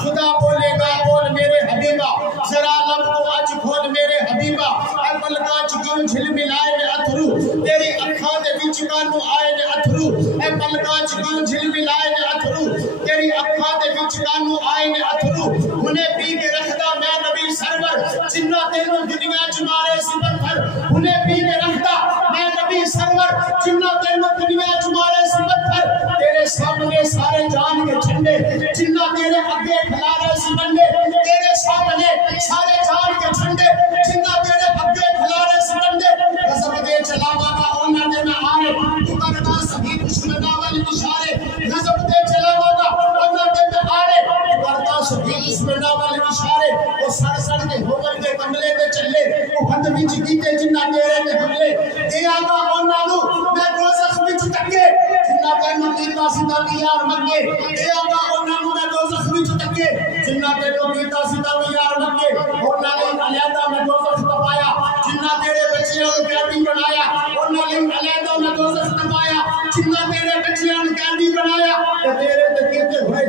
خدا بولے گا بول میرے حبیبہ ذرا لب کو اج کھول میرے حبیبہ اے پلکاں چ کیوں جھل ملائے نے اتھرو تیری اکھاں دے وچ کانوں آئے نے اتھرو اے پلکاں چ کیوں جھل ملائے نے اتھرو تیری اکھاں دے وچ کانوں آئے نے اتھرو انہیں پی کے رکھدا میں نبی سرور جنہ تینوں دنیا چ مارے سی پتھر انہیں پی کے رکھدا میں نبی سرور جنہ تینوں دنیا چ مارے سی پتھر تیرے سامنے سارے جان کے جھنڈے جنہ تیرے اگے کھلارے سی بندے تیرے سامنے سارے جان کے جھنڈے جنہ تیرے اگے کھلارے سی بندے غضب دے چلاوا گا انہاں دے میں آنے تو کرنا سبھی دشمناں وال اشارے غضب دے چلاوا گا انہاں دے میں آنے تو کرنا سبھی دشمناں وال اشارے وہ سر سر کے ہوکر کے کملے تے چلے وہ ہتھ وچ کیتے جنہ تیرے تے حملے دیا گا انہاں نو میں دوزخ وچ ٹکے جنہ تینوں کیتا سیدھا یار منگے دیا گا انہاں نو میں دوزخ وچ ٹکے جنہ تینوں کیتا سیدھا یار منگے انہاں لئی علیحدہ میں دوزخ تپایا جنہ تیرے بچیاں نو قیدی بنایا انہاں لئی علیحدہ میں دوزخ تپایا جنہ تیرے بچیاں نو قیدی بنایا تے تیرے تے کیتے ہوئے